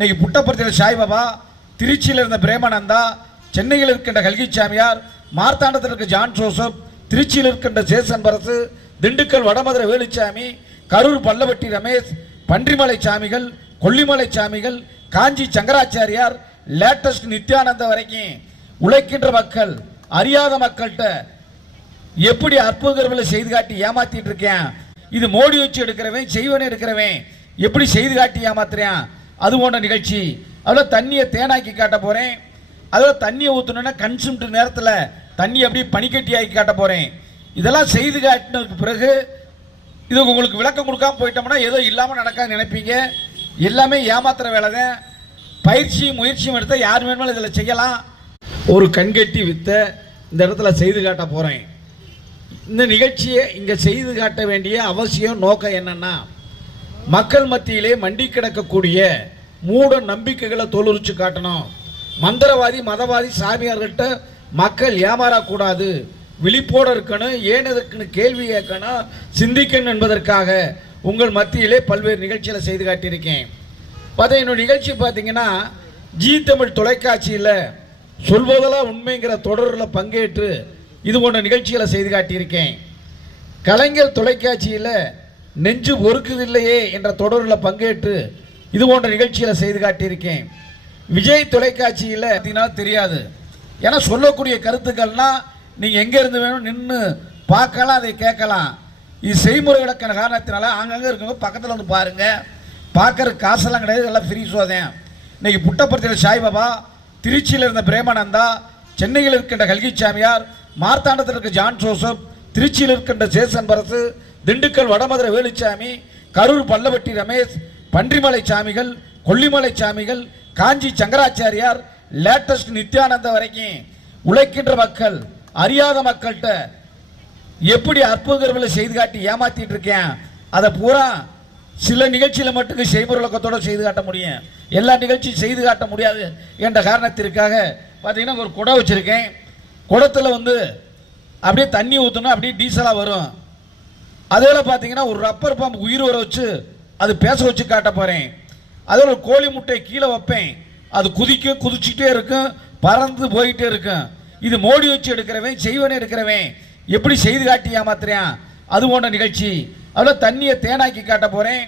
இன்னைக்கு புட்டப்பர்த்தியில் சாய்பாபா திருச்சியில் இருந்த பிரேமானந்தா சென்னையில் இருக்கின்ற கல்கிச்சாமியார் மார்த்தாண்டத்தில் இருக்க ஜான் ஜோசப் திருச்சியில் இருக்கின்ற சேசன் பரசு திண்டுக்கல் வடமதுரை வேலுச்சாமி கரூர் பல்லவட்டி ரமேஷ் பன்றிமலை சாமிகள் கொல்லிமலை சாமிகள் காஞ்சி சங்கராச்சாரியார் லேட்டஸ்ட் நித்யானந்த வரைக்கும் உழைக்கின்ற மக்கள் அறியாத மக்கள்கிட்ட எப்படி அற்புதங்களை செய்து காட்டி ஏமாத்திட்டு இருக்கேன்? இது மோடி வச்சு எடுக்கிறவன் செய்வனே எடுக்கிறவன் எப்படி செய்து காட்டி ஏமாத்துறேன்? அது போன்ற நிகழ்ச்சி. அதில் தண்ணியை தேனாக்கி காட்ட போகிறேன் அதில் தண்ணியை ஊற்றணுன்னா கன்சூம்டு நேரத்தில் தண்ணி அப்படியே பனிக்கட்டி ஆக்கி காட்ட போகிறேன் இதெல்லாம் செய்து காட்டினதுக்கு பிறகு இது உங்களுக்கு விளக்கம் கொடுக்காம போயிட்டோம்னா ஏதோ இல்லாமல் நடக்காது நினைப்பீங்க. எல்லாமே ஏமாத்துற வேலை தான். பயிற்சியும் முயற்சியும் எடுத்தால் யார் வேணுமாலும் இதில் செய்யலாம். ஒரு கண்கட்டி வித்த இந்த இடத்துல செய்து காட்ட போகிறேன் இந்த நிகழ்ச்சியை இங்கே செய்து காட்ட வேண்டிய அவசியம் நோக்கம் என்னென்னா மக்கள் மத்தியிலே மண்டி கிடக்கக்கூடிய மூட நம்பிக்கைகளை தோலுரிச்சு காட்டணும். மந்திரவாதி மதவாதி சாமியார்கிட்ட மக்கள் ஏமாறக்கூடாது. விழிப்போடு இருக்கணும் ஏன் எதற்குன்னு கேள்வி கேட்கணும் சிந்திக்கணும் என்பதற்காக உங்கள் மத்தியிலே பல்வேறு நிகழ்ச்சிகளை செய்து காட்டியிருக்கேன். பார்த்தா என்னோட நிகழ்ச்சி பார்த்தீங்கன்னா ஜி தமிழ் தொலைக்காட்சியில் சொல்வதெல்லாம் உண்மைங்கிற தொடரில் பங்கேற்று இது போன்ற நிகழ்ச்சிகளை செய்து காட்டியிருக்கேன். கலைஞர் தொலைக்காட்சியில் நெஞ்சு பொறுக்குதில்லையே என்ற தொடரில் பங்கேற்று இது போன்ற நிகழ்ச்சியில் செய்து காட்டியிருக்கேன். விஜய் தொலைக்காட்சியில் பார்த்தீங்கன்னா தெரியாது. ஏன்னா சொல்லக்கூடிய கருத்துக்கள்னால் நீங்கள் எங்கேருந்து வேணும் நின்று பார்க்கலாம் அதை கேட்கலாம். இது செய்முறை விளக்கிற காரணத்தினால அங்கங்கே இருக்கவங்க பக்கத்தில் வந்து பாருங்கள் பார்க்குற காசெல்லாம் கிடையாது எல்லாம் ஃப்ரீ சோதன் இன்றைக்கி புட்டப்பர்த்தியில் சாய்பாபா திருச்சியில் இருந்த பிரேமானந்தா சென்னையில் இருக்கின்ற கல்கிச்சாமியார் மார்த்தாண்டத்தில் இருக்க ஜான் ஜோசப் திருச்சியில் இருக்கின்ற சேசன் பரசு திண்டுக்கல் வடமதுரை வேலுச்சாமி கரூர் பல்லவட்டி ரமேஷ் பன்றிமலை சாமிகள் கொல்லிமலை சாமிகள் காஞ்சி சங்கராச்சாரியார் லேட்டஸ்ட் நித்யானந்த வரைக்கும் உழைக்கின்ற மக்கள் அறியாத மக்கள்கிட்ட எப்படி அற்புதங்களை செய்து காட்டி ஏமாத்திட்டு இருக்கேன்? அதை பூரா சில நிகழ்ச்சியில் மட்டும் செய்முறைக்கத்தோட செய்து காட்ட முடியும். எல்லா நிகழ்ச்சியும் செய்து காட்ட முடியாது என்ற காரணத்திற்காக பார்த்தீங்கன்னா ஒரு குடம் வச்சுருக்கேன். குடத்தில் வந்து அப்படியே தண்ணி ஊற்றணும் அப்படியே டீசலாக வரும். அதில் பார்த்தீங்கன்னா ஒரு ரப்பர் பாம்பு உயிர் வர வச்சு அது பேச வச்சு காட்ட போகிறேன் அதில் ஒரு கோழி முட்டையை கீழே வைப்பேன். அது குதிக்கும் குதிச்சுட்டே இருக்கும். பறந்து போயிட்டே இருக்கும். இது மோடி வச்சு எடுக்கிறவன் செய்வனே எடுக்கிறவன். எப்படி செய்து காட்டி ஏமாத்துறேன்? அது போன்ற நிகழ்ச்சி. அதில் தண்ணியை தேனாக்கி காட்ட போகிறேன்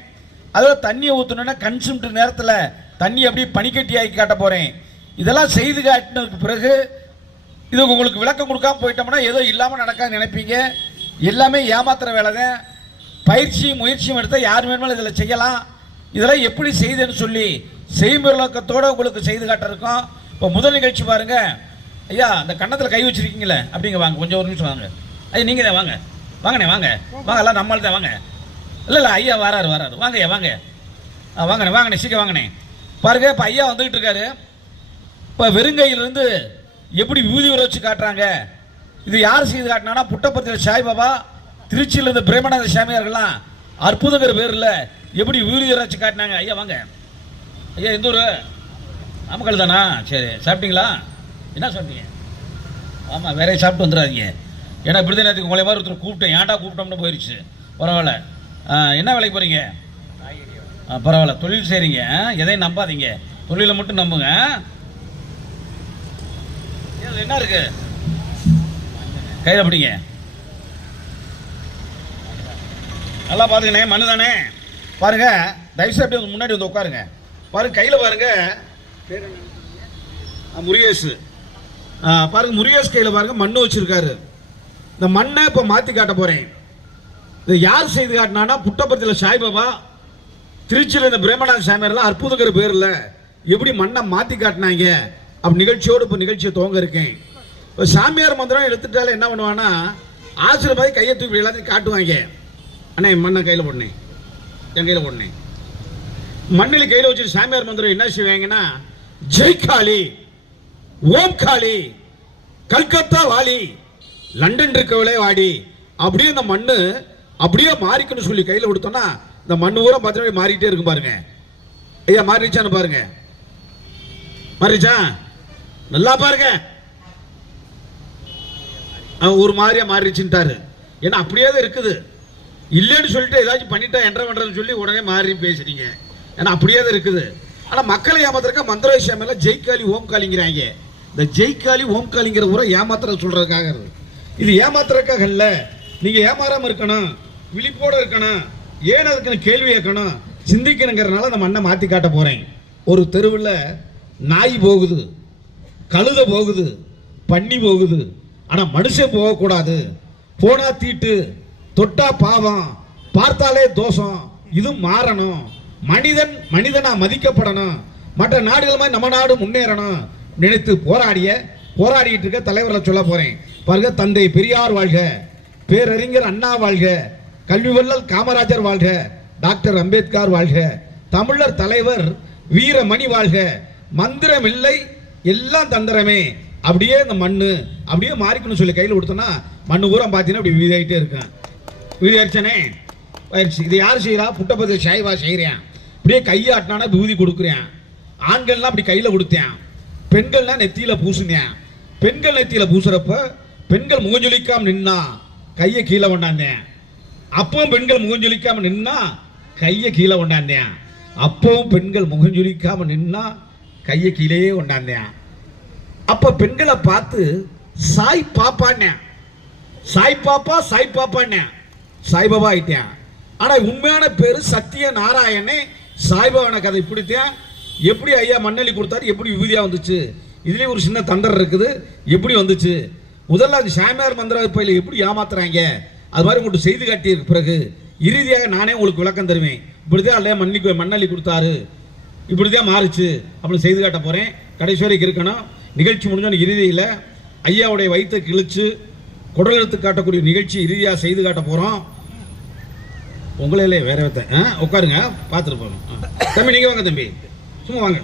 அதில் தண்ணியை ஊற்றணுன்னா கன்சூம்ட் நேரத்தில் தண்ணி அப்படியே பனிக்கட்டி ஆக்கி காட்ட போகிறேன் இதெல்லாம் செய்து காட்டினதுக்கு பிறகு இது உங்களுக்கு விளக்கம் கொடுக்காம போயிட்டோம்னா ஏதோ இல்லாமல் நடக்காது நினைப்பீங்க. எல்லாமே ஏமாத்துற வேலை தான் பயிற்சியும் முயற்சியும் எடுத்தால் யார் வேணுமாலும் இதில் செய்யலாம்? இதெல்லாம் எப்படி செய்துன்னு சொல்லி செய்முறைக்கத்தோடு உங்களுக்கு செய்து காட்டிருக்கோம் இப்போ முதல் நிகழ்ச்சி பாருங்க. ஐயா அந்த கன்னத்தில் கை வச்சுருக்கீங்களே? அப்படிங்க வாங்க கொஞ்சம் ஒரு நிமிஷம் வாங்க. ஐயா நீங்கள் தான் வாங்க. வாங்கண்ணே வாங்க. வாங்க எல்லாம் நம்மள்தான் தான் வாங்க. இல்லை இல்லை ஐயா வராரு வராரு. வாங்க ஐயா வாங்க. ஆ வாங்கண்ணே வாங்கண்ணே சீக்கிரம் வாங்கண்ணே. பாருங்க இப்போ ஐயா வந்துக்கிட்டு இருக்காரு. இப்போ வெறுங்கையிலிருந்து எப்படி விபூதி வர வச்சு காட்டுறாங்க? இது யார் செய்து காட்டினா புட்டபர்த்தியில் சாய்பாபா திருச்சியில் இந்த பிரேமநாத சாமியார்கள்லாம் அற்புதங்கிற பேரில் எப்படி விபூதி காட்டினாங்க? ஐயா வாங்க. ஐயா எந்த ஊர்? நாமக்கல் தானா? சரி சாப்பிட்டீங்களா? என்ன சாப்பிட்டீங்க? ஆமாம் வேற சாப்பிட்டு வந்துடாதீங்க. ஏன்னா இப்படி நேரத்துக்கு உங்களை மாதிரி ஒருத்தர் கூப்பிட்டேன். ஏன்டா கூப்பிட்டோம்னு போயிடுச்சு பரவாயில்ல. என்ன வேலைக்கு போகிறீங்க ஆ, பரவாயில்ல. தொழில் செய்கிறீங்க எதையும் நம்பாதீங்க. தொழிலை மட்டும் நம்புங்க. என்ன இருக்குது கையில் பிடிங்க. நல்லா பாருங்கண்ணே மனு தானே? பாருங்க தயவுசெய்து அப்படியே முன்னாடி வந்து உட்காருங்க. பாருங்க கையில் பாருங்க. முருகேஷ் பாருங்க முருகேஷ் கையில் பாருங்க மண்ணு வச்சிருக்காரு. இந்த மண்ணை இப்போ மாற்றி காட்ட போறேன். இது யார் செய்து காட்டினானா புட்டபர்த்தியில் சாய்பாபா திருச்சியில் இந்த பிரேமநாத சாமியார்லாம் அற்புதங்கிற பேரில் எப்படி மண்ணை மாற்றி காட்டினாங்க? அப்படி நிகழ்ச்சியோடு இப்போ நிகழ்ச்சியை துவங்க இருக்கேன். இப்போ சாமியார் மந்திரம் எடுத்துட்டாலும் என்ன பண்ணுவான்னா ஆசிரியர் கையை தூக்கி எல்லாத்தையும் காட்டுவாங்க. அண்ணா என் மண்ணை கையில் போடனேன் என் கையில் போடனேன் மண்ணில் கையில் வச்சு சாமியார் மந்திரம் என்ன செய்வாங்கன்னா ஜெய் காளி ஓம் காளி கல்கத்தா வாலி லண்டன் இருக்கவளே வாடி. அப்படியே இந்த மண்ணு அப்படியே மாறிக்கணும்னு சொல்லி கையில் கொடுத்தோன்னா இந்த மண்ணு ஊரா பார்த்தா மாறிக்கிட்டே இருக்கும் பாருங்க. ஐயா மாறிச்சான்னு பாருங்க. மாறிச்சா நல்லா பாருங்க. ஒரு மாதிரியா மாறிச்சுட்டாரு ஏன்னா அப்படியே தான் இருக்குது. இல்லைன்னு சொல்லிட்டு ஏதாச்சும் பண்ணிட்டா என்ன பண்ணுறதுன்னு சொல்லி உடனே மாறி பேசுறீங்க. ஏன்னா அப்படியே தான் இருக்குது. ஆனால் மக்களை ஏமாத்துறக்க மந்திர விஷயம் ஜெய்காலி ஓம்காலிங்கிறாங்க இந்த ஜெய்காலி ஓம்காலிங்கிற உரை ஏமாத்துற சொல்கிறதுக்காக இது. இது ஏமாத்துறதுக்காக இல்லை. நீங்கள் ஏமாறாமல் இருக்கணும் விழிப்போட இருக்கணும் ஏன் அதுக்குன்னு கேள்வி கேட்கணும் சிந்திக்கணுங்கிறனால அந்த மண்ணை மாற்றி காட்ட போகிறேன் ஒரு தெருவில் நாய் போகுது கழுத போகுது பன்னி போகுது. ஆனால் மனுஷன் போகக்கூடாது. போனா தீட்டு தொட்டா பாவம் பார்த்தாலே தோஷம் இது மாறணும். மனிதன் மனிதனா மதிக்கப்படணும். மற்ற நாடுகள் மாதிரி நம்ம நாடு முன்னேறணும். நினைத்து போராடிய போராடிட்டு இருக்க தலைவரை சொல்ல போறேன். பாருங்க தந்தை பெரியார் வாழ்க பேரறிஞர் அண்ணா வாழ்க கல்வி வல்லல் காமராஜர் வாழ்க டாக்டர் அம்பேத்கர் வாழ்க தமிழர் தலைவர் வீரமணி வாழ்க மந்திரம் இல்லை எல்லாம் தந்திரமே. அப்படியே இந்த மண்ணு அப்படியே மாறிக்கணும் சொல்லி கையில் கொடுத்தோன்னா மண்ணு பூரா பார்த்தீங்கன்னா அப்படி வீதாயிட்டே இருக்கும். வீதாயிடுச்சனே பயிற்சி. இது யார் செய்கிறா புட்டபதி சாய்வா செய்கிறேன் இப்படியே கையாட்டினானா விபூதி கொடுக்குறேன். ஆண்கள்லாம் அப்படி கையில் கொடுத்தேன். பெண்கள்லாம் நெத்தியில் பூசுனேன். பெண்கள் நெத்தியில் பூசுறப்ப பெண்கள் முகஞ்சொலிக்காமல் நின்னா கையை கீழே கொண்டாந்தேன். அப்பவும் பெண்கள் முகஞ்சொலிக்காமல் நின்னா கையை கீழே கொண்டாந்தேன். அப்பவும் பெண்கள் முகஞ்சொலிக்காமல் நின்னா கையை கீழே கொண்டாந்தேன். அப்போ பெண்களை பார்த்து சாய் பாப்பான்னு. சாய் பாப்பா சாய் பாப்பான்னு. சாய்பாபா ஆயிட்டேன். ஆனால் உண்மையான பேர் சத்திய நாராயணே சாய்பாபான கதை பிடித்தேன். எப்படி ஐயா மண்ணலி கொடுத்தாரு எப்படி விபூதியா வந்துச்சு? இதுலேயும் ஒரு சின்ன தண்டர் இருக்குது. எப்படி வந்துச்சு? முதல்ல அது சாமியார் மந்திர பயில எப்படி ஏமாத்துறாங்க? அது மாதிரி உங்களுக்கு செய்து காட்டிய பிறகு இறுதியாக நானே உங்களுக்கு விளக்கம் தருவேன். இப்படிதான் அல்லையா மண்ணி மண்ணலி கொடுத்தாரு. இப்படி தான் மாறுச்சு அப்படின்னு செய்து காட்ட போகிறேன் கடைசி வரைக்கும் இருக்கணும். நிகழ்ச்சி முடிஞ்சோன்னு இறுதியில் ஐயாவுடைய வயிற்றை கிழிச்சு குடல் எடுத்து காட்டக்கூடிய நிகழ்ச்சி இறுதியாக செய்து காட்ட போறோம். உங்களே வேற ஒருத்தன். ஆ உட்காருங்க. பார்த்துட்டு போகணும். தம்பி நீங்க வாங்க தம்பி. சும்மா வாங்க.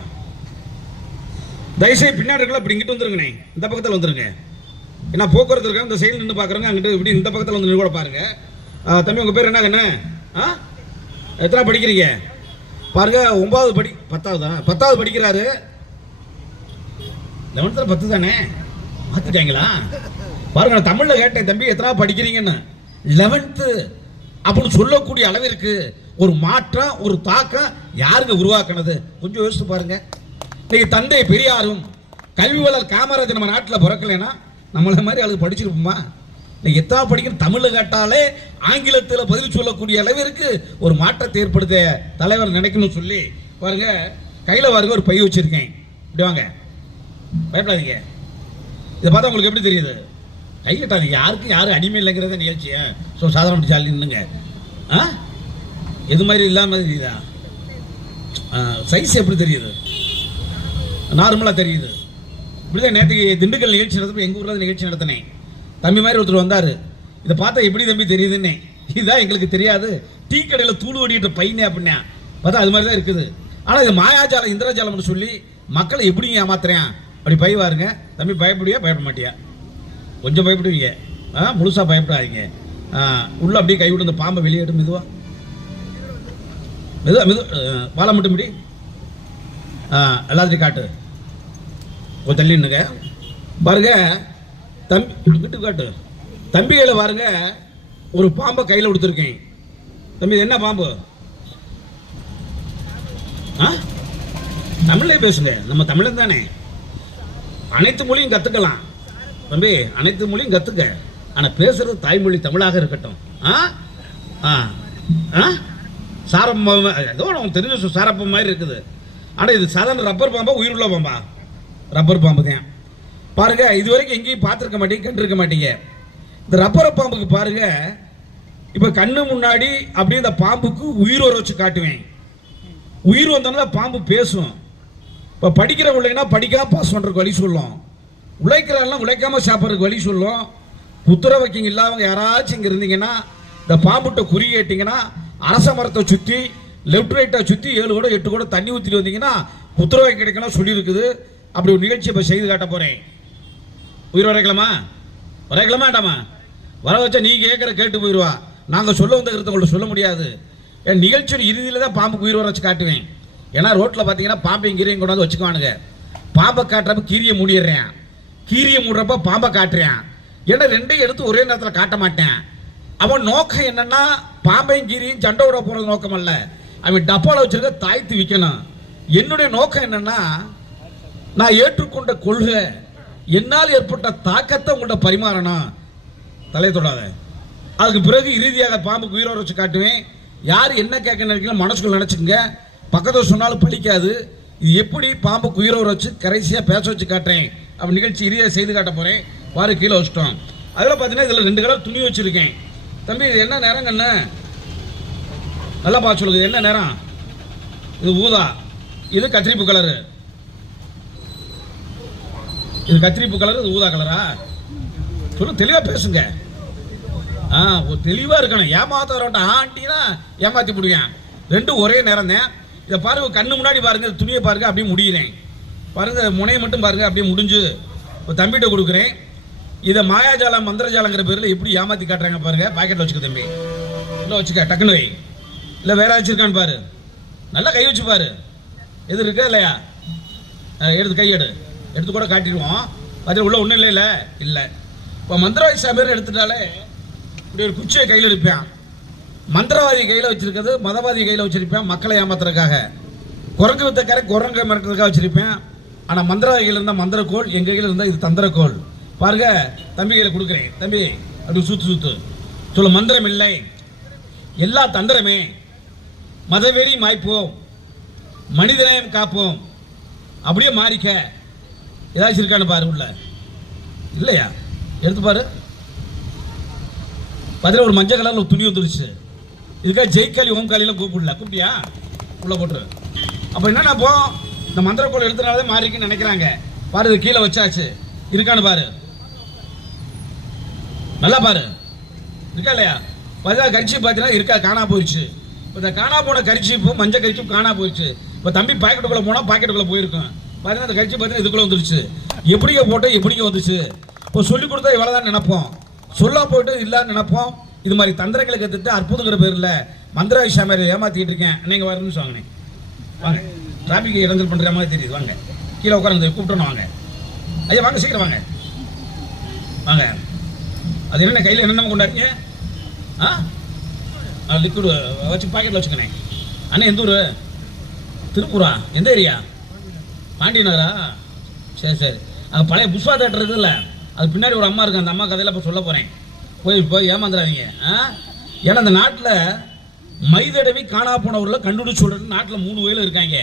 தயவுசெய்து பின்னாடி இருக்கலாம் இப்படி இங்கிட்டு வந்துருங்கண்ணே. இந்த பக்கத்தில் வந்துருங்க. ஏன்னா போக்குவரத்து இருக்காங்க இந்த சைடில் நின்று பார்க்குறோங்க அங்கிட்டு இப்படி இந்த பக்கத்தில் வந்து நின்று கூட பாருங்க. தம்பி உங்கள் பேர் என்ன? கண்ணு ஆ? எத்தனை படிக்கிறீங்க? பாருங்க ஒன்பதாவது படி பத்தாவதா பத்தாவது படிக்கிறாரு. லெவன்த்தில் பத்து தானே? மாற்றிட்டாங்களா பாருங்க நான் தமிழில் கேட்டேன் தம்பி எத்தனா படிக்கிறீங்கன்னு? லெவன்த்து அப்படின்னு சொல்லக்கூடிய அளவிற்கு ஒரு மாற்றம் ஒரு தாக்கம் யாருங்க உருவாக்குனது? கொஞ்சம் யோசிச்சு பாருங்க. இன்னைக்கு தந்தை பெரியாரும் கல்வி வளர் காமராஜர் நம்ம நாட்டில் பிறக்கலைன்னா நம்மளை மாதிரி அதுக்கு படிச்சிருப்போமா? இன்னைக்கு எத்தனை படிக்கணும்? தமிழில் கேட்டாலே ஆங்கிலத்தில் பதில் சொல்லக்கூடிய அளவிற்கு ஒரு மாற்றத்தை ஏற்படுத்த தலைவர் நினைக்கணும்னு சொல்லி பாருங்க கையில் பாருங்க ஒரு பை வச்சிருக்கேன். இப்படி வாங்க. பயப்படாதீங்க. இதை பார்த்தா உங்களுக்கு எப்படி தெரியுது? கை யாருக்கும் யாரும் அடிமை இல்லைங்கிறத நிகழ்ச்சியை. ஸோ சாதாரண ஜாலி நின்னுங்க ஆ? எது மாதிரி இல்லாமல் தெரியுதா சைஸ் எப்படி தெரியுது? நார்மலாக தெரியுது. இப்படிதான் நேற்றுக்கு திண்டுக்கல் நிகழ்ச்சி நடத்தப்போ எங்கள் ஊரில் நிகழ்ச்சி நடத்தினேன். தம்பி மாதிரி ஒருத்தர் வந்தார். இதை பார்த்தா எப்படி தம்பி தெரியுதுன்னே. இதுதான் எங்களுக்கு தெரியாது. டீ கடையில் தூள் ஓடிட்டு பையனே அப்படின்னா. பார்த்தா அது மாதிரி தான் இருக்குது. ஆனால் இது மாயாஜாலம் இந்திரஜாலம்னு சொல்லி மக்களை எப்படி ஏமாத்துறேன். அப்படி பயவாருங்க. தம்பி பயப்படியா பயப்பட மாட்டியா? கொஞ்சம் பயப்படுவீங்க. ஆ முழுசாக பயப்படாதீங்க. ஆ உள்ள அப்படியே கை விட்டு இந்த பாம்பை வெளியே மெதுவாக மெதுவா. மெது வாழை மட்டும் முடி. ஆ எல்லாத்தையும் காட்டு. கொஞ்சம் தள்ளி நின்னுங்க பாருங்க தம்பி விட்டு காட்டு. தம்பிகளை பாருங்க ஒரு பாம்பை கையில் கொடுத்துருக்கேன். தம்பி இது என்ன பாம்பு? ஆ? தமிழ்லேயே பேசுங்க. நம்ம தமிழன் தானே. அனைத்து மொழியும் கற்றுக்கலாம் தம்பி அனைத்து மொழியும் கற்றுக்க ஆனால் பேசுறது தாய்மொழி தமிழாக இருக்கட்டும். ஆ? ஆ. ஆ? சாரப்பம் ஏதோ உனக்கு தெரிஞ்ச சாரப்பம் மாதிரி இருக்குது. ஆனால் இது சாதாரண ரப்பர் பாம்பா உயிருள்ள பாம்பா? ரப்பர் பாம்பு தான். பாருங்க இது வரைக்கும் எங்கேயும் பார்த்துருக்க மாட்டீங்க கண்டிருக்க மாட்டீங்க. இந்த ரப்பர் பாம்புக்கு பாருங்க இப்போ கண்ணு முன்னாடி அப்படியே இந்த பாம்புக்கு உயிர் வர வச்சு காட்டுவேன். உயிர் வந்தோன்னா பாம்பு பேசும். இப்போ படிக்கிற பிள்ளைங்கன்னா படிக்காம பாஸ் பண்ணுறதுக்கு வழி சொல்லும். உழைக்கிறாரெல்லாம் உழைக்காம சாப்பிட்றதுக்கு வழி சொல்லும். புத்திர வைக்கிங் இல்லாதவங்க யாராச்சும் இங்கே இருந்தீங்கன்னா இந்த பாம்புட்ட குறி கேட்டிங்கன்னா அரச மரத்தை சுற்றி லெஃப்ட் ரைட்டை சுற்றி ஏழு கூட எட்டு கூட தண்ணி ஊற்றிட்டு வந்தீங்கன்னா புத்திரவை கிடைக்கலாம் சொல்லியிருக்குது. அப்படி ஒரு நிகழ்ச்சி இப்போ செய்து காட்ட போகிறேன் உயிர் வரைக்கலாமா? வரைக்கலாமா வேண்டாமா? வர வச்சா நீ கேட்குற கேட்டு போயிடுவா நாங்கள் சொல்ல வந்த கருத்தை உங்கள்ட்ட சொல்ல முடியாது. என் நிகழ்ச்சியோட இறுதியில் தான் பாம்புக்கு உயிர் வர வச்சு காட்டுவேன். ஏன்னா ரோட்டில் பார்த்தீங்கன்னா பாம்பையும் கீரையும் கொண்டாந்து வச்சுக்குவானுங்க. பாம்பை காட்டுறப்ப கீரியை மூடிடுறேன். கீரியை மூடுறப்ப பாம்பை காட்டுறேன். ஏன்னா ரெண்டையும் எடுத்து ஒரே நேரத்தில் காட்ட மாட்டேன். அவன் நோக்கம் என்னன்னா பாம்பையும் கீரியும் சண்டை விட போகிறது நோக்கம் அல்ல. அவன் டப்பாவில் வச்சிருக்க தாய்த்து விற்கணும் என்னுடைய நோக்கம் என்னன்னா நான் ஏற்றுக்கொண்ட கொள்கை என்னால் ஏற்பட்ட தாக்கத்தை உங்கள்கிட்ட பரிமாறணும். தலையை தொடாத. அதுக்கு பிறகு இறுதியாக பாம்புக்கு உயிரோட வச்சு காட்டுவேன். யார் என்ன கேட்க நினைக்கலாம் மனசுக்குள்ள நினச்சிக்கங்க. பக்கத்தில் சொன்னாலும் பலிக்காது இது எப்படி பாம்புக்கு உயிரோட வச்சு கடைசியாக பேச வச்சு காட்டுறேன். அப்போ நிகழ்ச்சி இறுதியாக செய்து காட்ட போகிறேன் வாரு கீழே வச்சிட்டோம். அதில் பார்த்தீங்கன்னா இதில் ரெண்டு கலர் துணி வச்சுருக்கேன். தம்பி இது என்ன நேரம் கண்ணு நல்லா பார்த்து சொல்லுங்க என்ன நேரம்? இது ஊதா. இது கத்திரிப்பு கலரு. இது கத்திரிப்பு கலரு இது ஊதா கலரா? சொல்லு தெளிவாக பேசுங்க. ஆ ஒரு தெளிவா இருக்கணும். ஏமாத்தவரோட்ட ஆண்டினா ஏமாற்றி முடியும் ரெண்டும் ஒரே நேரம் தான் இதை பாருங்க கண்ணு முன்னாடி பாருங்க துணியை பாருங்க அப்படியே முடியிறேன். பாருங்க முனையை மட்டும் பாருங்க அப்படியே முடிஞ்சு தம்பிகிட்ட கொடுக்குறேன். இதை மாயாஜாலம் மந்திரஜாலங்கிற பேரில் எப்படி ஏமாத்தி காட்டுறாங்க பாருங்க பாக்கெட்டில் வச்சுக்க தம்பி. இல்லை வச்சுக்க டக்குனு வை. இல்லை வேற வச்சிருக்கான்னு பாரு. நல்லா கை வச்சு பாரு. எது இருக்கா இல்லையா? எடுத்து கையெடு எடுத்து கூட காட்டிடுவோம். அதில் உள்ள ஒன்றும் இல்லை இல்லை. இல்லை இப்போ மந்திரவாதி சாமியார் எடுத்துட்டாலே இப்படி ஒரு குச்சியை கையில் இருப்பான் மந்திரவாதி கையில் வச்சிருக்கிறது மதவாதி கையில் வச்சிருப்பேன் மக்களை ஏமாத்துறதுக்காக. குரங்கு வித்தக்கார குரங்கு மிரட்டுறதுக்காக வச்சுருப்பேன். ஆனால் மந்திர கையில் இருந்தால் மந்திரக்கோள் எங்கள் கையில் இருந்தால் இது தந்திரக்கோள். பாருங்க தம்பி கையில் கொடுக்குறேன். தம்பி அப்படி சுத்து சுத்து. சொல்ல மந்திரம் இல்லை. எல்லா தந்திரமே மதவெறி மாய்ப்போம். மனிதநேயம் காப்போம். அப்படியே மாறிக்க. ஏதாச்சும் இருக்கான்னு பாரு உள்ள. இல்லையா? எடுத்து பாரு. பதில ஒரு மஞ்சள் கலர்ல ஒரு துணி வந்துருச்சு. இதுக்காக ஜெய்காலி ஓம்காலிலாம் கூப்பிடல. கூப்பிட்டியா? உள்ள போட்டுரு. அப்போ என்னன்னா அப்போ இந்த மந்திரக்கோள் எடுத்துனாலே மாறிக்குன்னு நினைக்கிறாங்க. பாரு இது கீழே வச்சாச்சு. இருக்கான்னு பாரு. நல்லா பாரு. இருக்கா இல்லையா? பார்த்தா கரிச்சி பார்த்தீங்கன்னா இருக்கா? காணா போயிடுச்சு இப்போ இந்த காணா போன கரிச்சிப்பும் மஞ்சள் கரிச்சிப்பு காணா போயிடுச்சு இப்போ தம்பி பாக்கெட்டுக்குள்ளே போனால் பாக்கெட்டுக்குள்ளே போயிருக்கும். பார்த்தீங்கன்னா அந்த கரிச்சி பார்த்தீங்கன்னா இதுக்குள்ளே வந்துருச்சு. எப்படிங்க போட்டு எப்படிங்க வந்துச்சு இப்போ சொல்லி கொடுத்தா இவ்வளோ தான் நினைப்போம். சொல்ல போயிட்டு இல்லைன்னு நினைப்போம். இது மாதிரி தந்திரங்களை கற்றுட்டு அற்புதங்கிற பேரில் மந்திர விஷயம் ஏமாத்திட்டு இருக்கேன். நீங்கள் வரணும்னு சொன்னேன் வாங்க. டிராஃபிக் இடைஞ்சல் பண்ணுற மாதிரி தெரியுது. வாங்க. கீழே உட்காந்து கூப்பிட்டோன்னு வாங்க. ஐயா வாங்க சீக்கிரம் வாங்க. வாங்க. அது என்னென்ன? கையில் என்னென்ன கொண்டாடுங்க ஆ? லிக்விடு வச்சு பாக்கெட்டில் வச்சுக்கணே அண்ணா எந்த ஊர்? திருப்பூரா? எந்த ஏரியா? பாண்டிய நகரா? சரி சரி. அது பழைய புஷ்பா தேட்டர் இருக்குதுல்ல அது பின்னாடி ஒரு அம்மா இருக்கு. அந்த அம்மா கதையில் இப்போ சொல்ல போகிறேன் போய் போய் ஏமாந்துடாதீங்க ஆ? ஏன்னா அந்த நாட்டில் மைதடவி காணா போனவர்களை கண்டுபிடிச்சு விடுறது நாட்டில் மூணு வயலும் இருக்காங்க.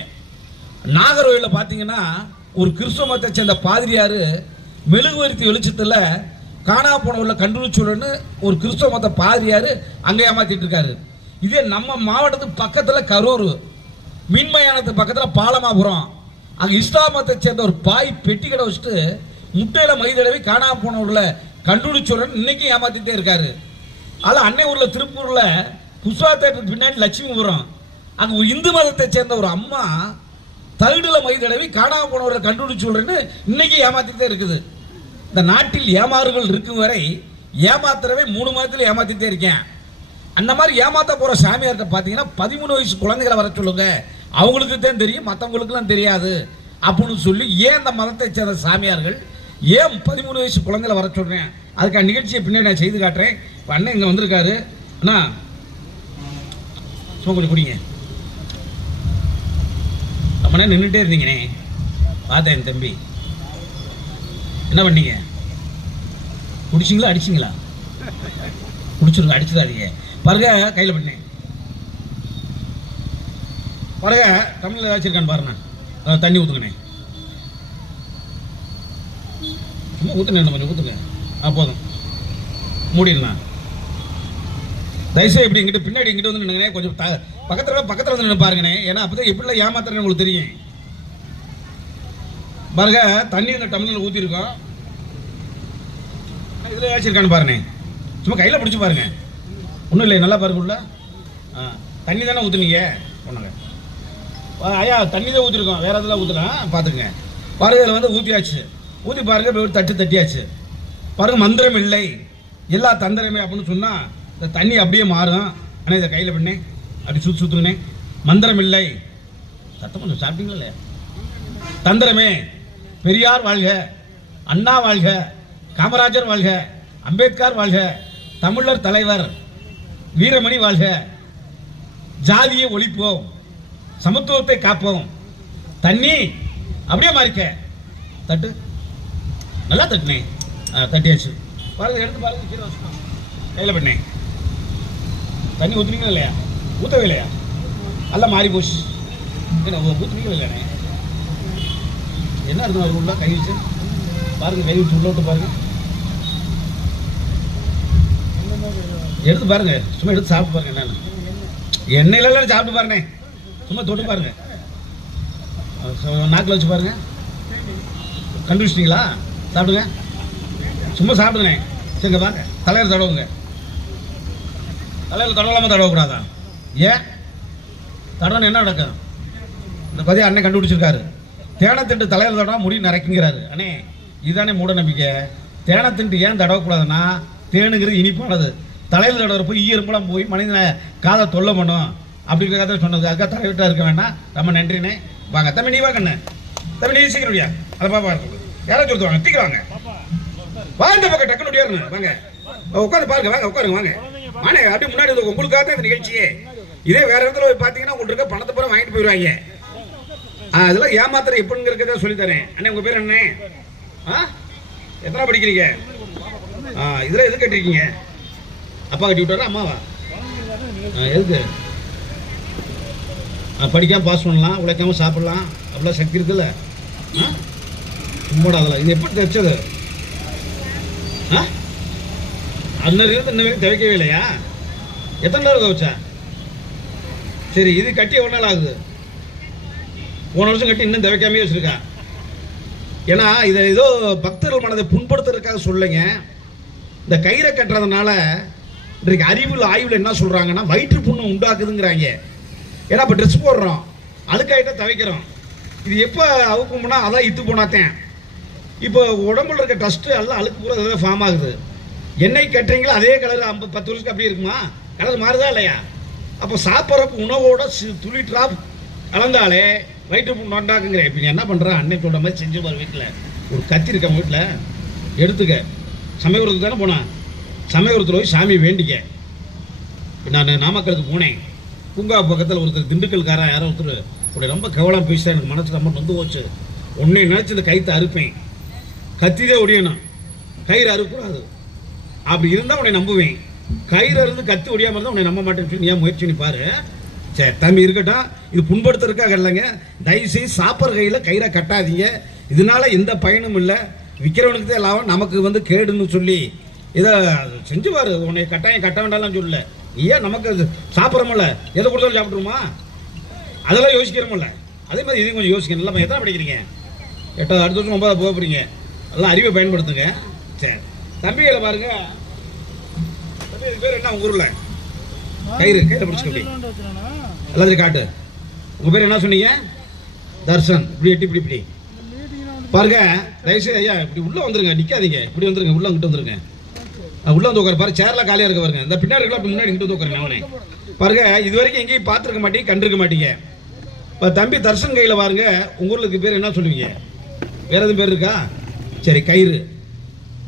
நாகர்கோயிலில் பார்த்தீங்கன்னா ஒரு கிறிஸ்துவ மதத்தை சேர்ந்த பாதிரியார் மெழுகுவர்த்தி வெளிச்சத்தில் காணா போனவரில் கண்டுபிடிச்சுடன்னு ஒரு கிறிஸ்துவ மத பாதிரியார் அங்கே ஏமாத்திட்டு இருக்காரு. இதே நம்ம மாவட்டத்துக்கு பக்கத்தில் கரூர் மீன்மயானத்துக்கு பக்கத்தில் பாலமாபுரம். அங்கே இஸ்லாம் மதத்தை சேர்ந்த ஒரு பாய் பெட்டி கடை வச்சுட்டு முட்டையில் மைதடவை காணா போனவரில் கண்டுபிடிச்சுடன்னு இன்னைக்கும் ஏமாத்திட்டே இருக்காரு. அதில் அன்னை ஊரில் திருப்பூரில் புஷ்பா தேட்டருக்கு பின்னாடி லட்சுமிபுரம். அங்கே ஒரு இந்து மதத்தை சேர்ந்த ஒரு அம்மா தகுடுல மை தடவி காணாம போனவரை கண்டுபிடிச்சு சொல்றேன்னு இன்னைக்கு ஏமாத்திட்டே இருக்குது. இந்த நாட்டில் ஏமாறுகள் இருக்கும் வரை ஏமாத்துறவே மூணு மாதத்தில் ஏமாத்திட்டே இருக்கேன். அந்த மாதிரி ஏமாத்த போகிற சாமியார்கிட்ட பார்த்தீங்கன்னா பதிமூணு வயசு குழந்தைகளை வர சொல்லுங்க. அவங்களுக்கு தான் தெரியும் மற்றவங்களுக்குலாம் தெரியாது. அப்படின்னு சொல்லி ஏன் அந்த மதத்தை சேர்ந்த சாமியார்கள் ஏன் பதிமூணு வயசு குழந்தைகளை வர சொல்கிறேன் அதுக்கான நிகழ்ச்சியை பின்னாடி நான் செய்து காட்டுறேன். அண்ணன் இங்கே வந்திருக்காரு. அண்ணா சும்மா கொஞ்சம் குடிங்க ரொம்ப நின்றுட்டே இருந்தீங்கண்ணே பார்த்தேன் என் தம்பி. என்ன பண்ணீங்க? குடிச்சிங்களா அடிச்சிங்களா? குடிச்சிருங்க அடிச்சிடாதீங்க பாருங்க கையில் பண்ணேன் பாருங்க தமிழில் ஏதாச்சும் இருக்கான்னு பாருண்ணா. தண்ணி ஊற்றுங்கண்ணே சும்மா ஊற்றுங்க கொஞ்சம் ஊற்றுங்க ஆ போதும். மூடிடுண்ணா தயவுசெய்து இப்படி எங்கிட்ட பின்னாடி எங்கிட்ட வந்து நின்றுங்கண்ணே கொஞ்சம் த- பக்கத்துல பக்கத்துல வந்து நின்று பாருங்கண்ணே. ஏன்னா அப்பதான் எப்படிலாம் ஏமாத்துறேன்னு உங்களுக்கு தெரியும். பாருங்க தண்ணி இந்த டம்ளர்ல ஊற்றிருக்கோம் இதுல ஏதாச்சும் இருக்கான்னு பாருண்ணே. சும்மா கையில பிடிச்சு பாருங்க. ஒன்றும் இல்லை நல்லா பாருங்க உள்ள. ஆ தண்ணி தானே ஊத்துனீங்க? ஒன்றுங்க ஐயா தண்ணி தான் ஊற்றிருக்கோம் வேற எதெல்லாம் ஊற்றலாம் பார்த்துக்குங்க பாருங்க இதில் வந்து ஊற்றியாச்சு ஊற்றி பாருங்க இப்படி தட்டு தட்டியாச்சு. பாருங்க மந்திரம் இல்லை. எல்லா தந்திரமே அப்படின்னு சொன்னா இந்த தண்ணி அப்படியே மாறும். ஆனால் இதை கையில் பண்ணேன் அப்படி சுத்து சுற்றுங்கண்ணே மந்திரம் இல்லை சத்தம் கொஞ்சம் சாப்பிட்டீங்களா இல்லையா? தந்திரமே பெரியார் வாழ்க அண்ணா வாழ்க காமராஜர் வாழ்க அம்பேத்கர் வாழ்க தமிழர் தலைவர் வீரமணி வாழ்க. ஜாதியை ஒழிப்போம் சமத்துவத்தை காப்போம். தண்ணி அப்படியே மாறிக்க. தட்டு. நல்லா தட்டுனே. தட்டியாச்சு. பாருங்க எடுத்து பாருங்க கீழே வச்சுக்கோ. கையில் பண்ணேன் தண்ணி ஊற்றுனீங்களா இல்லையா? ஊற்றவே இல்லையா நல்லா மாறி போச்சு. என்ன ஊற்றுனீங்களா இல்லையாண்ணே என்ன இருக்கும் அது உள்ள கை வச்சு? பாருங்க கை வச்சு உள்ள விட்டு பாருங்க. எடுத்து பாருங்க. சும்மா எடுத்து சாப்பிட்டு பாருங்க என்னென்னு. எண்ணெயிலலாம் சாப்பிட்டு பாருங்க சும்மா தொட்டு பாருங்க. நாக்கில் வச்சு பாருங்க. கண்டுபிடிச்சிட்டிங்களா? சாப்பிடுங்க. சும்மா சாப்பிடுங்க சரிங்க பாருங்க தலையில் தடவுங்க. தலையில் தடவலாமா தடவக்கூடாதா? ஏன்? தடவை என்ன நடக்கும் இந்த பதிவு அண்ணன் கண்டுபிடிச்சிருக்காரு. தேனத்திட்டு தலையில் தடவை முடி நரைக்குங்கிறாரு. அண்ணே இதுதானே மூட நம்பிக்கை தேனத்திட்டு ஏன் தடவக்கூடாதுன்னா தேனுங்கிறது இனிப்பானது. தலையில் தடவை போய் ஈயரும்பெல்லாம் போய் மனிதனை காதை தொல்லை பண்ணும். அப்படிங்கிற கதை சொன்னது. அதுக்காக தலைவிட்டா இருக்க வேண்டாம். ரொம்ப நன்றிண்ணே. வாங்க தம்பி நீ வாங்க அண்ணே. தம்பி நீ சீக்கிரம் அதை பாப்பா இருக்கு. யாராச்சும் ஒருத்தர் வாங்க. வாங்க. வாழ்ந்த இந்த பக்கம் டக்குனு வாங்க. உட்காந்து பாருங்க வாங்க உட்காருங்க வாங்க. வாங்க அப்படியே முன்னாடி உங்களுக்காக தான் இந்த நிகழ்ச்சியே. இதே வேற இடத்துல போய் பார்த்தீங்கன்னா உங்களுக்கு இருக்க பணத்தை பூரா வாங்கிட்டு போயிடுவாங்க. ஆ இதெல்லாம் ஏமாத்திரம் எப்படிங்கிறத சொல்லி தரேன். அண்ணே உங்க பேர் என்ன? ஆ? எத்தனை படிக்கிறீங்க? ஆ இதெல்லாம் எது கட்டிருக்கீங்க? அப்பா கட்டி விட்டாரா அம்மாவா? ஆ எதுக்கு? ஆ படிக்காம பாஸ் பண்ணலாம் உழைக்காம சாப்பிடலாம். அப்படிலாம் சக்தி இருக்குல்ல. ஆ? சும்மாடா அதெல்லாம். இது எப்படி தைச்சது? ஆ? அந்த இருந்து இன்ன வரைக்கும் துவைக்கவே இல்லையா? எத்தனை நேரம் துவைச்சா சரி இது கட்டி எவ்வளோ நாள் ஆகுது. போன வருஷம் கட்டி இன்னும் துவைக்காமே வச்சிருக்கா. ஏன்னா இதை ஏதோ பக்தர்கள் மனதை புண்படுத்துறதுக்காக சொல்லுங்க இந்த கயிறை கட்டுறதுனால இன்றைக்கு அறிவில் ஆய்வில் என்ன சொல்கிறாங்கன்னா வயிற்று புண்ணு உண்டாக்குதுங்கிறாங்க. ஏன்னா இப்போ ட்ரெஸ் போடுறோம். அழுக்காயிட்ட துவைக்கிறோம். இது எப்போ அவுக்கும்னா அதான் இத்து போனாத்தேன். இப்போ உடம்புல இருக்க டஸ்ட்டு எல்லாம் அழுக்கு பூரா இதில் ஃபார்ம் ஆகுது. எண்ணெய் கட்டுறீங்களோ அதே கலர் ஐம்பது பத்து வருஷத்துக்கு அப்படியே இருக்குமா? கலர் மாறுதா இல்லையா? அப்போ சாப்பிட்றப்ப உணவோட சி- துளி ட்ராப் கலந்தாலே வயிற்று புண்ணு உண்டாக்குங்கிறேன் இப்போ நீ என்ன பண்ணுறேன் அன்னை சொல்கிற மாதிரி செஞ்சு பாரு வீட்டில் ஒரு கத்தி இருக்க வீட்டில் எடுத்துக்க. சமயபுரத்துக்கு தானே போனேன் சமயபுரத்தில் போய் சாமி வேண்டிக்க. நான் நாமக்கலுக்கு போனேன். பூங்கா பக்கத்தில் ஒருத்தர் திண்டுக்கல்காரன் யாரோ ஒருத்தர். உடைய ரொம்ப கவலம் பேசிட்டா எனக்கு மனசு ரொம்ப நொந்து போச்சு. உன்னை நினச்சி இந்த கைத்தை அறுப்பேன். கத்திதே ஒடியணும். கயிறு அறுக்கூடாது அப்படி இருந்தால் உன்னை நம்புவேன். கயிறு இருந்து கத்தி ஒடியாமல் இருந்தால் உன்னை நம்ப மாட்டேன்னு சொல்லி ஏன் முயற்சி பண்ணி பாரு? சரி தம்பி இருக்கட்டும். இது புண்படுத்துறதுக்காக இல்லைங்க. தயவுசெய்து சாப்பிட்ற கையில் கயிறை கட்டாதீங்க. இதனால எந்த பயனும் இல்லை. விற்கிறவனுக்கு தான் லாபம். நமக்கு வந்து கேடுன்னு சொல்லி இதை செஞ்சு பாரு. உன்னை கட்டாயம் கட்ட வேண்டாம்னு சொல்லல. ஏன் நமக்கு சாப்பிட்றோமில்ல எதை கொடுத்தாலும் சாப்பிட்ருமா அதெல்லாம் யோசிக்கிறோமில்ல அதே மாதிரி இதையும் கொஞ்சம் யோசிக்கணும் இல்லை எத்தனை படிக்கிறீங்க? எட்டாவது அடுத்த வருஷம் ஒன்பதாவது போக போகிறீங்க எல்லாம் அறிவை பயன்படுத்துங்க. சரி தம்பிகளை பாருங்கள் இது பேர் என்ன? உங்க ஊரில்? கயிறு கையில் பிடிச்சிக்க எல்லாத்தையும் காட்டு. உங்க பேர் என்ன சொன்னீங்க? தர்ஷன். இப்படி எட்டி இப்படி இப்படி. பாருங்க தயவுசெய்து ஐயா இப்படி உள்ள வந்துருங்க நிக்காதீங்க. இப்படி வந்துருங்க உள்ள கிட்ட வந்துருங்க. உள்ள வந்து உட்காரு. பாரு சேர்ல காலியா இருக்க பாருங்க. இந்த பின்னாடி இருக்கலாம் முன்னாடி இங்கிட்டு வந்து உட்காருங்க அவனே. பாருங்க இது வரைக்கும் எங்கேயும் பார்த்துருக்க மாட்டீங்க கண்டிருக்க மாட்டீங்க. இப்போ தம்பி தர்ஷன் கையில் பாருங்க உங்க ஊருக்கு பேர் என்ன சொல்லுவீங்க? வேற எதுவும் பேர் இருக்கா? சரி கயிறு.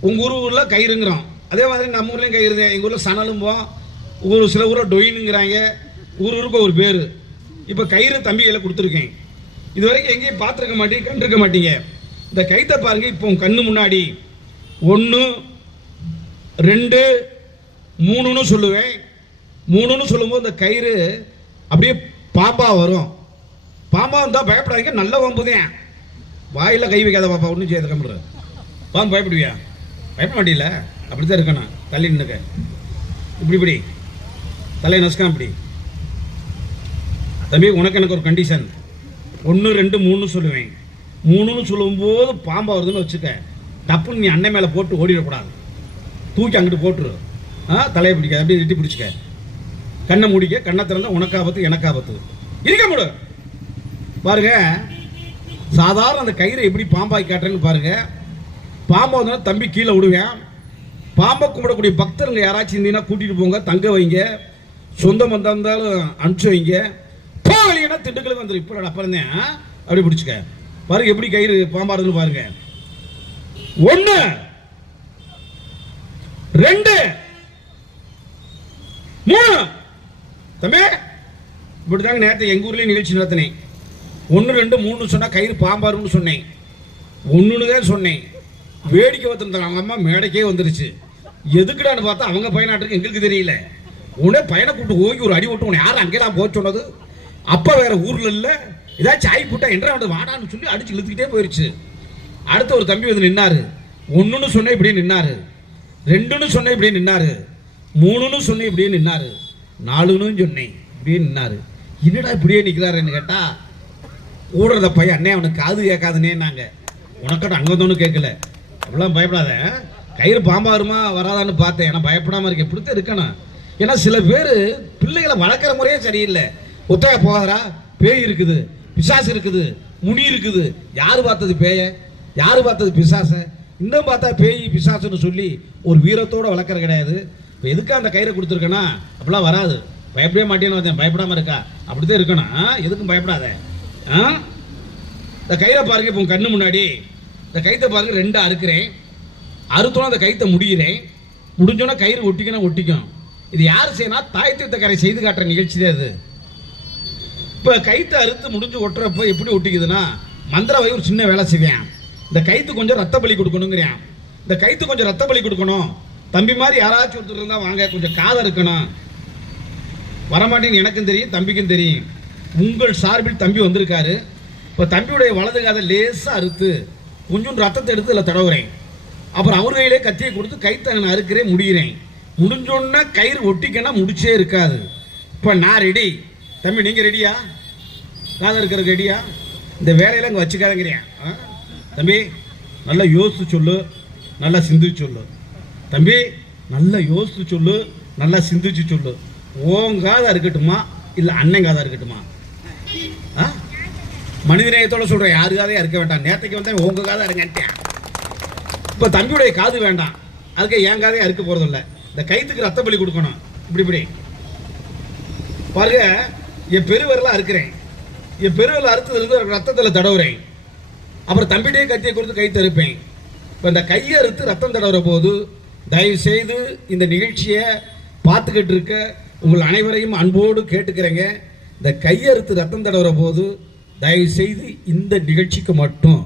உங்க ஊர் ஊர்ல கயிறுங்கிறோம். அதே மாதிரி நம்ம ஊர்லேயும் கயிறு தான். எங்கள் ஊரில் சணலும்போம் ஒரு சில ஊரில் டொயினுங்கிறாங்க. ஊர் ஊருக்கு ஒரு பேர். இப்போ கயிறு தம்பிகளை கொடுத்துருக்கேன். இது வரைக்கும் எங்கேயும் பார்த்துருக்க மாட்டீங்க கண்டிருக்க மாட்டீங்க. இந்த கைத்தை பாருங்க இப்போ உங்க கண்ணு முன்னாடி. ஒன்று ரெண்டு மூணுன்னு சொல்லுவேன். மூணுன்னு சொல்லும்போது இந்த கயிறு அப்படியே பாம்பா வரும். பாம்பா வந்தால் பயப்படாதீங்க நல்ல பாம்பு தான். வாயில் கை வைக்காத பாப்பா ஒன்றும் செய்யாத கம்பிடுற பாம்பு பயப்படுவியா? பயப்பட மாட்டீல அப்படி தான் இருக்கணும். தள்ளி நின்னுக்க. இப்படி இப்படி. தலையை நசுக்கான் இப்படி. தம்பி உனக்கு எனக்கு ஒரு கண்டிஷன் ஒன்று ரெண்டு மூணு சொல்லுவேன். மூணுன்னு சொல்லும்போது பாம்பு வருதுன்னு வச்சுக்க. டப்புன்னு நீ அண்ணன் மேலே போட்டு ஓடிடக்கூடாது. தூக்கி அங்கிட்டு போட்டுரு. ஆ தலையை பிடிக்க அப்படியே எட்டி பிடிச்சிக்க. கண்ணை முடிக்க. கண்ணை திறந்தா உனக்கு எனக்காபத்து. இருக்க முடு. பாருங்க. சாதாரண அந்த கயிறை எப்படி பாம்பாய் காட்டுறேன்னு பாருங்க. பாம்பு வந்தோன்னா தம்பி கீழே விடுவேன். பாம்பை கும்பிடக்கூடிய பக்தர்கள் யாராச்சும் இருந்தீங்கன்னா கூட்டிட்டு போங்க தங்க வைங்க. சொந்தம் வந்தா இருந்தாலும் அனுப்பிச்சு வைங்க. போகலைன்னா திண்டுக்கலுக்கு வந்துடும் இப்போ அப்புறம் தான் அப்படி பிடிச்சிக்க. பாருங்க எப்படி கயிறு பாம்பாடுதுன்னு பாருங்க. ஒன்று ரெண்டு மூணு. தம்பி இப்படிதாங்க நேரத்தை எங்க ஊர்லயும் நிகழ்ச்சி நடத்தினேன். ஒன்று ரெண்டு மூணு சொன்னால் கயிறு பாம்பாருன்னு சொன்னேன். ஒன்றுன்னு தான் சொன்னேன். வேடிக்கை வந்துருந்தாங்க அவங்க அம்மா மேடைக்கே வந்துருச்சு. எதுக்குடான்னு பார்த்தா அவங்க பயனாட்டுக்கு எங்களுக்கு தெரியல. உடனே பையனை கூப்பிட்டு ஓங்கி ஒரு அடி விட்டு உன்னை யாரும் அங்கேலாம் போக சொன்னது? அப்பா வேற ஊரில் இல்லை. ஏதாச்சும் ஆகி போட்டா என்ன வந்து வாடான்னு சொல்லி அடிச்சு இழுத்துக்கிட்டே போயிடுச்சு அடுத்த ஒரு தம்பி வந்து நின்னாரு. ஒன்றுன்னு சொன்னேன் இப்படியே நின்னாரு. ரெண்டுன்னு சொன்னேன் இப்படியே நின்னாரு. மூணுன்னு சொன்னேன் இப்படியே நின்னாரு. நாலுன்னு சொன்னேன் இப்படியே நின்னாரு. என்னடா இப்படியே நிற்கிறாருன்னு கேட்டா ஓடுறத பையன் அண்ணே அவனுக்கு காது கேட்காதுன்னே நாங்க உனக்கட்ட அங்கே வந்தோன்னு கேட்கல. அப்படிலாம் பயப்படாத கயிறு பாம்பா வருமா வராதான்னு பார்த்தேன். ஏன்னா பயப்படாம இருக்க இப்படித்தான் இருக்கணும். ஏன்னா சில பேர் பிள்ளைகளை வளர்க்குற முறையே சரியில்லை. ஒத்தையா போகாதரா பேய் இருக்குது பிசாசு இருக்குது முனி இருக்குது. யார் பார்த்தது பேய? யார் பார்த்தது பிசாச? இன்னும் பார்த்தா பேய் பிசாசுன்னு சொல்லி ஒரு வீரத்தோட வளர்க்குற கிடையாது. இப்போ எதுக்கு அந்த கயிறை கொடுத்துருக்கேன்னா? அப்படிலாம் வராது. பயப்படவே மாட்டேன்னு வந்தேன் பயப்படாமல் இருக்கா? அப்படி தான் இருக்கணும். ஆ? எதுக்கும் பயப்படாத. ஆ? இந்த கயிறை பாருங்க இப்போ உங்க கண்ணு முன்னாடி. இந்த கைத்தை பாருங்க ரெண்டாக அறுக்கிறேன். அறுத்தோட அந்த கைத்தை முடிகிறேன். முடிஞ்சோன்னா கயிறு ஒட்டிக்கணும் ஒட்டிக்கும் இது யார் செய்யணும் தாய் தீர்த்தக்கரை செய்து காட்டுற நிகழ்ச்சி தான் அது. இப்போ கைத்தை அறுத்து முடிஞ்சு ஒட்டுறப்ப எப்படி ஒட்டிக்குதுன்னா மந்திரவை ஒரு சின்ன வேலை செய்வேன். இந்த கைத்து கொஞ்சம் ரத்த பலி கொடுக்கணுங்கிறேன். இந்த கைத்து கொஞ்சம் ரத்த பலி கொடுக்கணும். தம்பி மாதிரி யாராச்சும் ஒருத்தர் இருந்தால் வாங்க கொஞ்சம் காதை இருக்கணும். வரமாட்டேன்னு எனக்கும் தெரியும் தம்பிக்கும் தெரியும். உங்கள் சார்பில் தம்பி வந்திருக்காரு. இப்போ தம்பியுடைய வலது காதை லேசாக அறுத்து கொஞ்சம் ரத்தத்தை எடுத்து இதில் தடவுறேன். அப்புறம் அவர் கையிலே கத்தியை கொடுத்து கைத்தை நான் அறுக்கிறேன் முடிகிறேன். முடிஞ்சோன்னா கயிறு ஒட்டிக்கன்னா முடிச்சே இருக்காது. இப்போ நான் ரெடி தம்பி நீங்கள் ரெடியா காதை இருக்கிற ரெடியா இந்த வேலையெல்லாம் இங்கே வச்சுக்காதங்கிறேன் ஆ? தம்பி நல்லா யோசித்து சொல்லு. நல்லா சிந்திச்சு சொல்லு. தம்பி நல்லா யோசித்து சொல்லு. நல்லா சிந்திச்சு சொல்லு. ஓங்காதா இருக்கட்டுமா? இல்லை அண்ணங்காதா இருக்கட்டுமா? ஆ? மனிதநேயத்தோடு சொல்கிறேன் யாரு இருக்க வேண்டாம். நேற்றுக்கு வந்தேன் உங்க இருங்கன்ட்டேன். இப்போ தம்பியுடைய காது வேண்டாம். அதுக்கு என் காதையும் அறுக்க போகிறதில்ல இந்த கைத்துக்கு ரத்த பலி கொடுக்கணும். இப்படி இப்படி. பாருங்க என் பெருவரெல்லாம் அறுக்கிறேன். என் பெருவரில் அறுத்ததுலேருந்து ரத்தத்தில் தடவுறேன். அப்புறம் தம்பிகிட்டே கத்தியை கொடுத்து கை தருப்பேன் இப்போ இந்த கையை அறுத்து ரத்தம் தடவுற போது தயவு செய்து இந்த நிகழ்ச்சியை பார்த்துக்கிட்டு இருக்க உங்கள் அனைவரையும் அன்போடு கேட்டுக்கிறேங்க. இந்த கையறுத்து ரத்தம் தடவுற போது தயவு செய்து இந்த நிகழ்ச்சிக்கு மட்டும்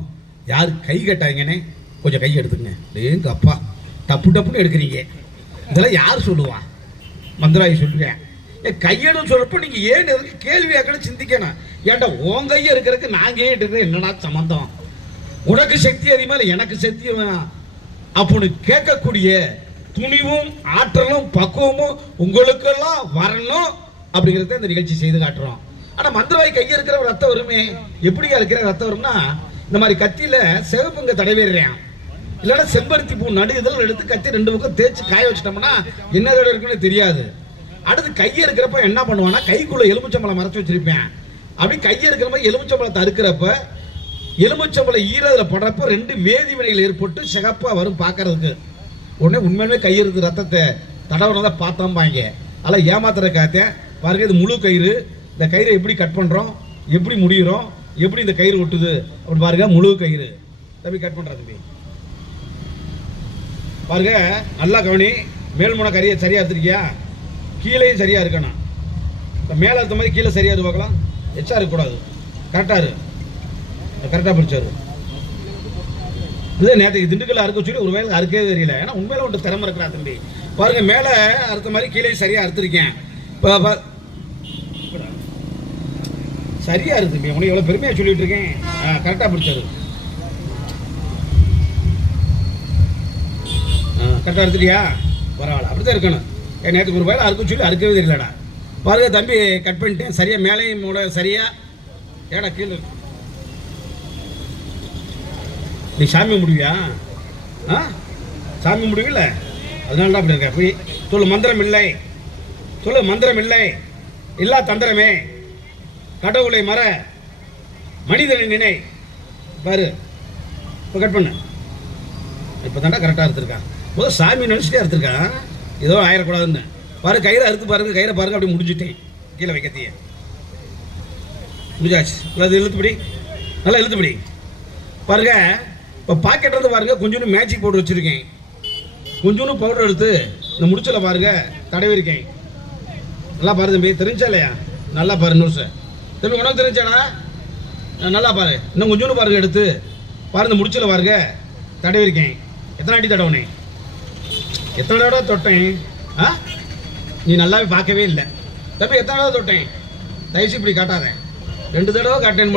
யார் கை கட்டாங்கன்னே கொஞ்சம் கை எடுத்துங்க எங்க அப்பா டப்பு டப்புன்னு எடுக்கிறீங்க. இதெல்லாம் யார் சொல்லுவா? மந்திராயி சொல்லுவேன் ஏன் கையெடு சொல்றப்ப நீங்க ஏன் எதுக்கு கேள்வி கேட்கணும் சிந்திக்கணும். ஏன்டா உன் கையை இருக்கிறதுக்கு நான் கேட்டு இருக்கிறேன் என்னடா சம்மந்தம் உனக்கு சக்தி அதிகமா இல்லை எனக்கு சக்தி வேணாம் அப்படின்னு கேட்கக்கூடிய துணிவும் ஆற்றலும் பக்குவமும் உங்களுக்கெல்லாம் வரணும் அப்படிங்கிறத இந்த நிகழ்ச்சி செய்து காட்டுறோம். ஆனா மந்திரவாய் கையை இருக்கிற ரத்தம் வருமே? எப்படியா இருக்கிற ரத்தம் வரும்னா இந்த மாதிரி கத்தியில சிவப்புங்க தடவிடுறேன். இல்லைன்னா செம்பருத்தி பூ நடு இதெல்லாம் எடுத்து கத்தி ரெண்டு பக்கம் தேய்ச்சி காய வச்சிட்டோம்னா என்ன இதோட இருக்குன்னு தெரியாது. அடுத்து கையை இருக்கிறப்ப என்ன பண்ணுவான்னா கைக்குள்ள எலுமிச்சம்பழம் மறைச்சு வச்சிருப்பேன். அப்படி கையை இருக்கிற மாதிரி எலுமிச்சம்பழத்தை அறுக்கிறப்ப எலுமிச்சம்பழம் ஈரதுல படுறப்ப ரெண்டு வேதி வினைகள் ஏற்பட்டு சிகப்பா வரும் பார்க்கறதுக்கு. உடனே உண்மையிலுமே கையெழுத்து ரத்தத்தை. தடவுறதை பார்த்தோம்பாங்க அதெல்லாம் ஏமாத்துற காத்தேன். பாருங்க இது முழு கயிறு. இந்த கயிறை எப்படி கட் பண்றோம்? எப்படி முடிகிறோம் எப்படி இந்த கயிறு ஒட்டுது? அப்படி பாருங்க முழு கயிறு. தம்பி கட் பண்ணுறா தம்பி. பாருங்க நல்லா கவனி. மேல் முனை கறியை சரியா எடுத்துருக்கியா? கீழேயும் சரியா இருக்கணும். இப்போ மேலே இருந்த மாதிரி கீழே சரியா இருக்கு பார்க்கலாம். எச்சா இருக்கக்கூடாது. கரெக்டாக இரு. கரெக்டாக பிடிச்சாரு இது நேற்றுக்கு திண்டுக்கல்ல அறுக்க சொல்லி ஒரு வேலை அறுக்கவே தெரியல. ஏன்னா உண்மையில ஒன்று திறமை இருக்கிறா தம்பி. பாருங்க மேலே அறுத்த மாதிரி கீழே சரியா அறுத்திருக்கேன். இப்போ சரியா இருக்கு தம்பி. உனக்கு எவ்வளோ பெருமையாக சொல்லிட்டு இருக்கேன். கரெக்டாக பிடிச்சாரு கரெக்டாக எடுத்துட்டியா? பரவாயில்ல அப்படி தான் இருக்கணும். என் நேற்று ஒரு வேலை அறுக்க சொல்லி அறுக்கவே தெரியலடா. பாருங்க தம்பி கட் பண்ணிட்டேன். சரியாக மேலேயும் மூட சரியாக ஏடா கீழே நீ சாமி முடிவியா ஆ? சாமி முடிவில்ல அதனால தான் அப்படி இருக்க. போய் சொல்லு மந்திரம் இல்லை. சொல்லு மந்திரம் இல்லை. இல்லா தந்திரமே. கடவுளை மற மனிதனை நினை. பாரு. இப்போ கட் பண்ணு. இப்போ தாண்டா கரெக்டாக அறுத்துருக்கான் முதல் சாமி நினச்சிட்டே அறுத்துருக்கான் ஏதோ ஆயிடக்கூடாதுன்னு பாரு கயிறை அறுத்து பாருங்க கயிறை பாருங்க அப்படி முடிஞ்சுட்டேன். கீழே வைக்கத்தைய முடிஞ்சாச்சு. அது இழுத்துப்படி நல்லா இழுத்துப்படி பாருங்க இப்போ பாக்கெட் பாருங்க கொஞ்சோண்டு மேஜிக் பவுடர் வச்சுருக்கேன். கொஞ்சோண்டு பவுடர் எடுத்து இந்த முடிச்சல பாருங்க தடவிருக்கேன். நல்லா பாரு தம்பி தெரிஞ்சா இல்லையா? நல்லா பாரு நியூஸ் தம்பி உனக்கு தெரிஞ்சானா நல்லா பாரு. இன்னும் கொஞ்சோண்டு பாருங்க எடுத்து. பாரு இந்த முடிச்சில பாருங்க தடவி இருக்கேன் எத்தனை அடி தடவுனேன் எத்தனை தடவை தொட்டேன்? ஆ? நீ நல்லாவே பார்க்கவே இல்லை. தம்பி எத்தனை தடவை தொட்டேன்? தயவுசு இப்படி காட்டாத. ரெண்டு தடவை காட்டேன்